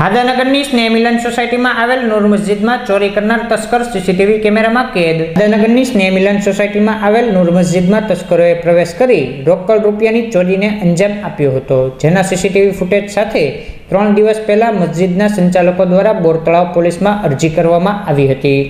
હાદાનગરની સ્નેહમિલન સોસાયટીમાં આવેલ નૂર મસ્જિદમાં ચોરી કરનાર તસ્કર સીસીટીવી કેમેરામાં કેદ. હાદાનગરની સ્નેહમિલન સોસાયટીમાં આવેલ નૂર મસ્જિદમાં તસ્કરોએ પ્રવેશ કરી રોકડ રૂપિયાની ચોરીને અંજામ આપ્યો હતો. જેના સીસીટીવી ફૂટેજ સાથે ત્રણ દિવસ પહેલા મસ્જિદના સંચાલકો દ્વારા બોરતળાવ પોલીસમાં અરજી કરવામાં આવી હતી.